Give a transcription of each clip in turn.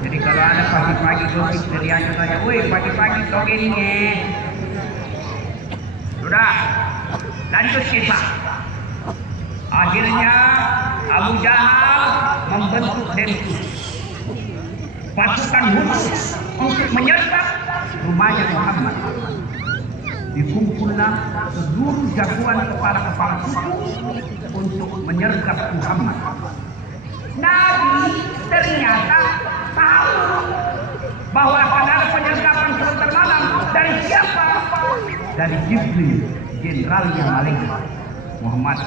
Jadi kalau ada pagi-pagi gosip dari aja saya, woi pagi-pagi togennya. Sudah, lanjut kisah. Akhirnya Abu Jahal membentuk densus pasukan khusus untuk menyergap rumahnya Muhammad. Dikumpullah seluruh jagoan kepala suku untuk menyergap Muhammad. Nabi ternyata tahu bahwa akan ada penyergapan sebentar malam. Dari siapa? Dari Jibril, jenderalnya malaikat. Muhammad,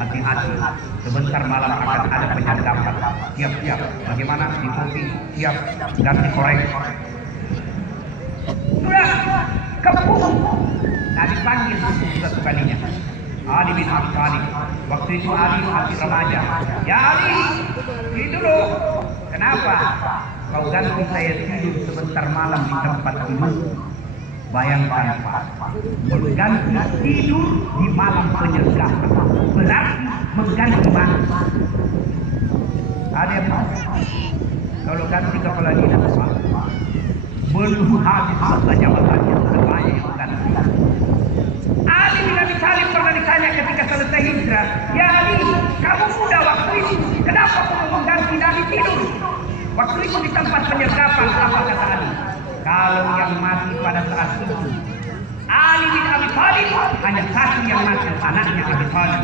hati-hati, sebentar malam akan ada penyergapan. Siap-siap. Bagaimana? Di kopi, siap, ganti korek. Sudah, kepung. Nabi panggil satu kalinya. Ali bin Abi Thalib. Waktu itu Ali masih remaja. Ya Ali, tidur dulu. Kenapa? Kau ganti saya tidur sebentar malam di tempat tidur. Bayangkan Pak, mengganti tidur di malam penyergapan berarti mengganti mana? Ada yang tahu? Kalau ganti kepala dinas Pak, belum habis masa jabatannya semuanya yang ganti. Ali bin Abi Thalib pernah ditanya ketika selesai hijrah, ya Ali, kamu muda waktu itu, kenapa kamu mengganti Nabi tidur? Waktu itu di tempat penyergapan, apa kata Ali? Kalau yang mati pada saat itu Ali bin Abi Thalib, hanya satu yang mati, anaknya Abi Thalib.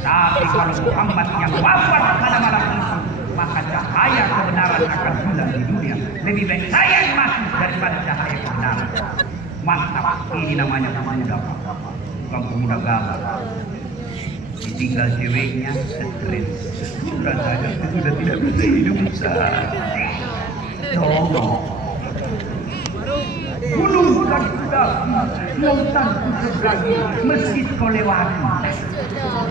Tapi kalau Muhammad yang wafat pada malam itu, maka cahaya kebenaran akan hilang di dunia. Lebih baik saya yang mati daripada cahaya kebenaran. Mantap, ini namanya pemuda, bukan pemuda gagal. Ditinggal ceweknya, stres. Rasanya sudah tidak bisa hidup tolong. Gunung bukan kudaki, lautan kuseberangi, masjid kau lewati.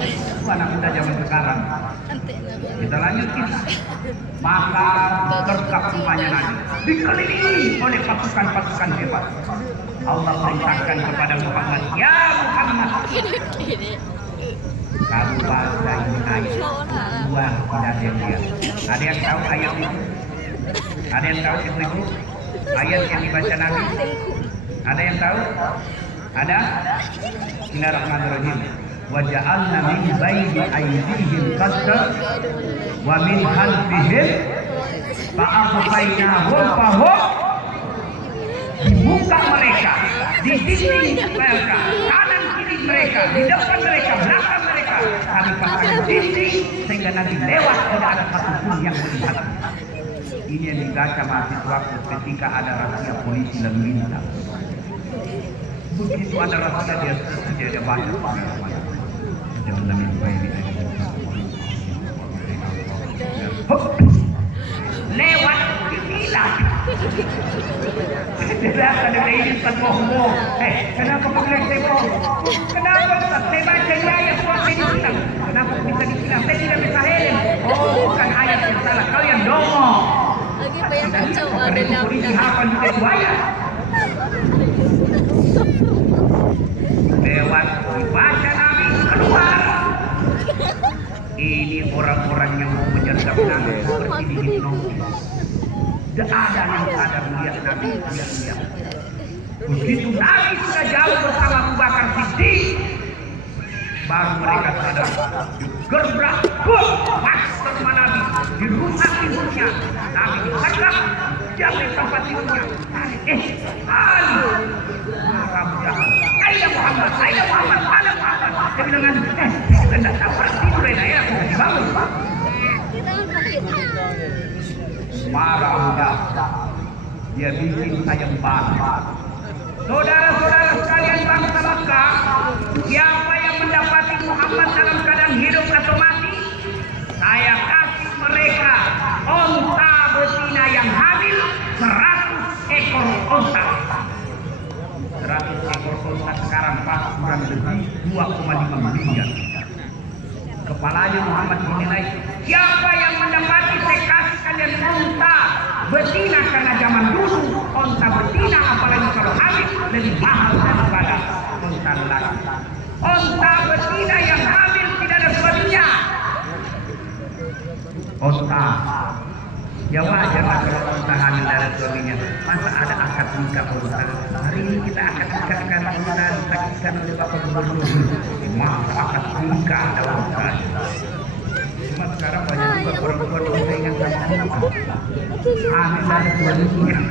Itu anak muda zaman sekarang. Kita lanjutkan. Maka terkap rumahnya Nabi dikelilingi oleh pasukan-pasukan hebat. Allah perintahkan kepada Muhammad, ya Muhammad, kamu baca ini ayat. Buang tidak ada yang lihat. Ada yang tahu ayat itu? Ada yang tahu itu? Ayat yang dibaca Nabi. Ada yang tahu? Ada? Bismillahirrahmanirrahim. Wa ja'alna min baini aydihim qadran wa min khalfihim fa'aghfaynahum fahum. Di muka mereka, di sisi mereka, kanan kiri mereka, di depan mereka, belakang mereka, kami pasang sisi sehingga Nabi lewat tidak ada satupun yang melihat. Ini yang dibaca mahasiswa ketika ada razia polisi lalu lintas. Begitu ada razia dia ada baca. Jangan lebih baik lewat dibilang. Tidak ada ini bohong. Kenapa kau bilang saya bohong? Kenapa saya baca ayat kuat ini bilang? Kenapa bisa dibilang? Saya tidak bisa helm. Oh, bukan ayat yang salah. Kau yang dongong. Lagi bayang kacau ada yang polisi hafal juga buaya. Lewat dibaca Nabi keluar. Ini orang-orang yang mau menyergap Nabi seperti di hipnotis. Tidak ada yang sadar melihat Nabi lihat. Begitu Nabi sudah jauh bersama Abu Bakar Siddiq, baru mereka sadar. Gerbrak, paksa sama Nabi, dirusak tidurnya. Nabi disergap, jatuh tempat tidurnya. Ali, Abu Jahal, Ayo Muhammad, Ayo Muhammad, Ayo Muhammad. Dia bilang, tidak tahu harus tidur ya, aku dibangun. Marah Abu Jahal, dia bikin saya bangga. Saudara-saudara sekalian bangsa Makkah, siapa yang mendapati Muhammad dalam keadaan hidup atau mati, saya kasih mereka onta betina yang hamil 100 ekor onta. 100 ekor onta sekarang pas kurang lebih 2,5 miliar. Kepalanya Muhammad menilai, siapa yang mendapati saya kasih kalian onta betina, karena zaman dulu onta betina apalagi kalau hamil lebih mahal daripada onta laki. Onta betina yang hamil tidak ada suaminya. Onta Ya wajar lah kalau wanita hamil dari suaminya. Masa ada akad nikah urusan. Hari ini kita akan nikahkan urusan disaksikan oleh Bapak Gubernur. Masa akad nikah ada urusan. Cuma sekarang banyak juga perempuan bersaingan sama hamil dari suaminya.